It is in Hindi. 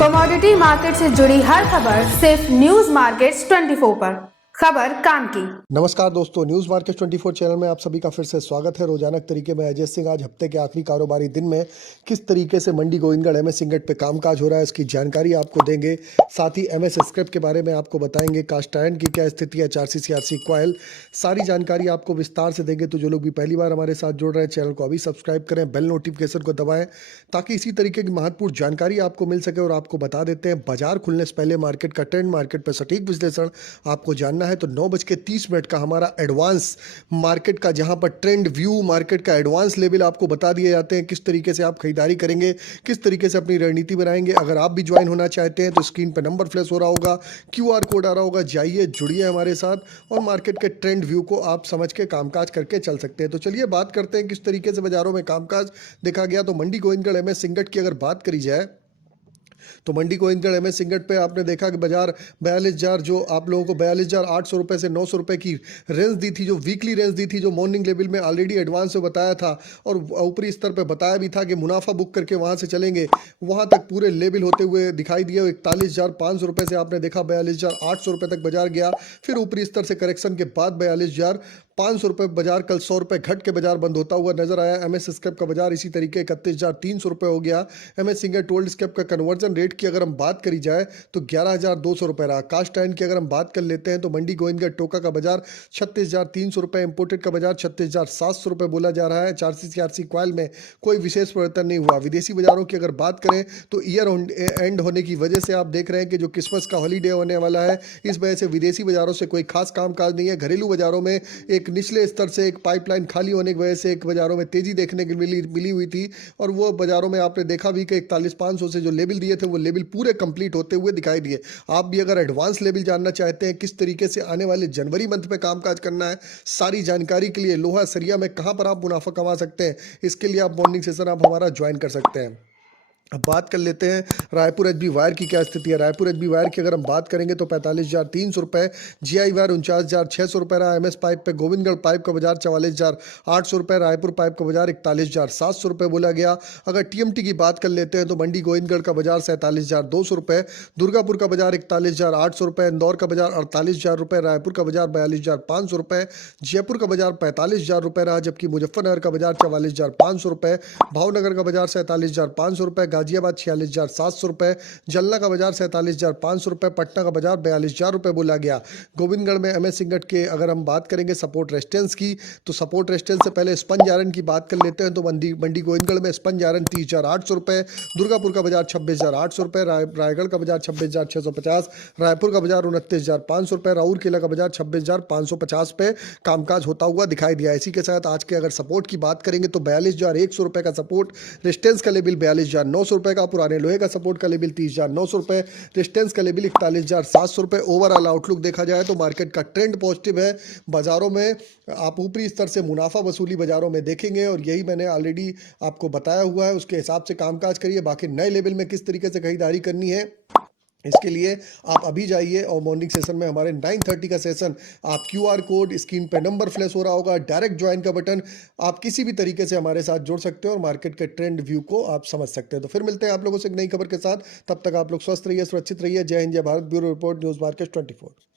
कमोडिटी मार्केट से जुड़ी हर खबर सिर्फ न्यूज मार्केट्स 24 पर। खबर काम की। नमस्कार दोस्तों, न्यूज़ मार्केट 24 चैनल में आप सभी का फिर से स्वागत है। रोजाना के तरीके में अजय सिंह आज हफ्ते के आखिरी कारोबारी दिन में किस तरीके से मंडी गोविंदगढ़ एमएस सिंगट पे कामकाज हो रहा है इसकी जानकारी आपको देंगे। साथ ही एमएस स्क्रैप के बारे में आपको बताएंगे, कास्ट आयरन की क्या स्थिति है, 4CC कॉयल, सारी जानकारी आपको विस्तार से देंगे। तो जो लोग भी पहली बार हमारे साथ जुड़ रहे हैं, चैनल को अभी सब्सक्राइब करें, बेल नोटिफिकेशन को दबाएं ताकि इसी तरीके की महत्वपूर्ण जानकारी आपको मिल सके। और आपको बता देते हैं, बाजार खुलने से पहले मार्केट का ट्रेंड, मार्केट पर सटीक विश्लेषण आपको जानना है तो 9:30 का हमारा एडवांस मार्केट का, जहां पर ट्रेंड व्यू मार्केट का एडवांस लेवल आपको बता दिए जाते हैं, किस तरीके से आप खरीदारी करेंगे, किस तरीके से अपनी रणनीति बनाएंगे। अगर आप भी ज्वाइन होना चाहते हैं तो स्क्रीन पर नंबर फ्लैश हो रहा होगा, QR कोड आ रहा होगा, जाइए जुड़िए हमारे साथ और मार्केट के ट्रेंड व्यू को आप समझ के कामकाज करके चल सकते हैं। तो चलिए बात करते हैं किस तरीके से बाजारों में कामकाज देखा गया। तो मंडी गोविंदगढ़ एमएस सिंगट की अगर बात करी जाए तो मंडी गोविंदगढ़ एमएस सिंगट पे आपने देखा कि बाजार 42,000, जो आप लोगों को 42,800 रुपये से 900 रुपये की रेंज दी थी, जो वीकली रेंज दी थी, जो मॉर्निंग लेवल में ऑलरेडी एडवांस में बताया था और ऊपरी स्तर पे बताया भी था कि मुनाफा बुक करके वहाँ से चलेंगे, वहाँ तक पूरे लेवल होते हुए दिखाई दिए। 41,500 रुपये से आपने देखा 42,800 रुपये तक बाजार गया। फिर ऊपरी स्तर से करेक्शन के बाद 42,500 रुपये बाजार कल 100 रुपये घट के बाजार बंद होता हुआ नजर आया। एमएस स्क्रैप का बाजार इसी तरीके 31,300 रुपये हो गया। एमएस सिंगट ओल्ड स्क्रैप का कन्वर्जन रेट की अगर हम बात करी जाए तो 11,200 रुपये रहा। कास्ट आयरन की अगर हम बात कर लेते हैं तो मंडी गोविंदगढ़ टोका का बाजार 36,300 रुपये, इंपोर्टेड का बाजार 36,700 रुपये बोला जा रहा है। 4CC कॉयल में कोई विशेष परिवर्तन नहीं हुआ। विदेशी बाजारों की अगर बात करें तो ईयर एंड होने की वजह से आप देख रहे हैं कि जो क्रिसमस का हॉलीडे होने वाला है, इस वजह से विदेशी बाजारों से कोई खास कामकाज नहीं है। घरेलू बाजारों में एक निचले स्तर से एक पाइपलाइन खाली होने की वजह से एक बाजारों में तेजी देखने की मिली हुई थी और वो बाजारों में आपने देखा भी कि 41,500 से जो लेवल दिए थे वो लेवल पूरे कंप्लीट होते हुए दिखाई दिए। आप भी अगर एडवांस लेवल जानना चाहते हैं, किस तरीके से आने वाले जनवरी मंथ में कामकाज करना है, सारी जानकारी के लिए लोहा सरिया में कहां पर आप मुनाफा कमा सकते हैं, इसके लिए आप मॉर्निंग सेशन आप हमारा ज्वाइन कर सकते हैं। अब बात कर लेते हैं रायपुर एचबी वायर की क्या स्थिति है। रायपुर एचबी वायर की अगर हम बात करेंगे तो 45,300 रुपये, जीआई वायर 49,600 रुपये रहा। एमएस पाइप पे गोविंदगढ़ पाइप का बाजार 44,800 रुपये, रायपुर पाइप का बाजार 41,700 रुपये बोला गया। अगर टीएमटी की बात कर लेते हैं तो मंडी गोविंदगढ़ का बाजार 47,200 रुपये, दुर्गापुर का बाजार 41,800 रुपये, इंदौर का बाजार 48,000 रुपये, रायपुर का बाजार 42,500 रुपये, जयपुर का बाजार 45,000 रुपये रहा, जबकि मुजफ्फरनगर का बाजार 44,500 रुपये, भावनगर का बाजार 47,500 रुपये, गाजियाबाद 46,700 रुपये, जलना का बाजार 47,500 रुपये, पटना का बाजार 42,000 रुपये बोला गया। गोविंदगढ़ में एमएस सिंगट के अगर हम बात करेंगे सपोर्ट रेजिस्टेंस की, तो सपोर्ट रेजिस्टेंस से पहले स्पंज आयरन की बात कर लेते हैं तो मंडी गोविंदगढ़ में स्पंज आयरन 30,800 रुपये, दुर्गापुर का बाजार 26,800 रुपये, रायगढ़ का बाजार 26,650, रायपुर का बाजार 29,500 रुपये, राउरकेला का बाजार 26,550 पे कामकाज होता हुआ दिखाई दिया। इसी के साथ आज के अगर सपोर्ट की बात करेंगे तो 42,100 रुपये का सपोर्ट रेजिस्टेंस का लेवल, 42,900 रुपये का पुराने लोहे का सपोर्ट का लेवल, 30,900 रुपये रेजिस्टेंस का लेवल, 41,700 रुपये। ओवरऑल आउटलुक देखा जाए तो मार्केट का ट्रेंड पॉजिटिव है। बाजारों में आप ऊपरी स्तर से मुनाफा वसूली बाजारों में देखेंगे और यही मैंने ऑलरेडी आपको बताया हुआ है, उसके हिसाब से कामकाज करिए। बाकी नए लेवल में किस तरीके से खरीदारी करनी है, इसके लिए आप अभी जाइए और मॉर्निंग सेशन में हमारे 9:30 का सेशन, आप QR कोड स्क्रीन पे नंबर फ्लैश हो रहा होगा, डायरेक्ट ज्वाइन का बटन, आप किसी भी तरीके से हमारे साथ जुड़ सकते हो और मार्केट के ट्रेंड व्यू को आप समझ सकते हैं। तो फिर मिलते हैं आप लोगों से एक नई खबर के साथ, तब तक आप लोग स्वस्थ रहिए, सुरक्षित रहिए। जय हिंद, जय Bharat. Bureau report, news market 24।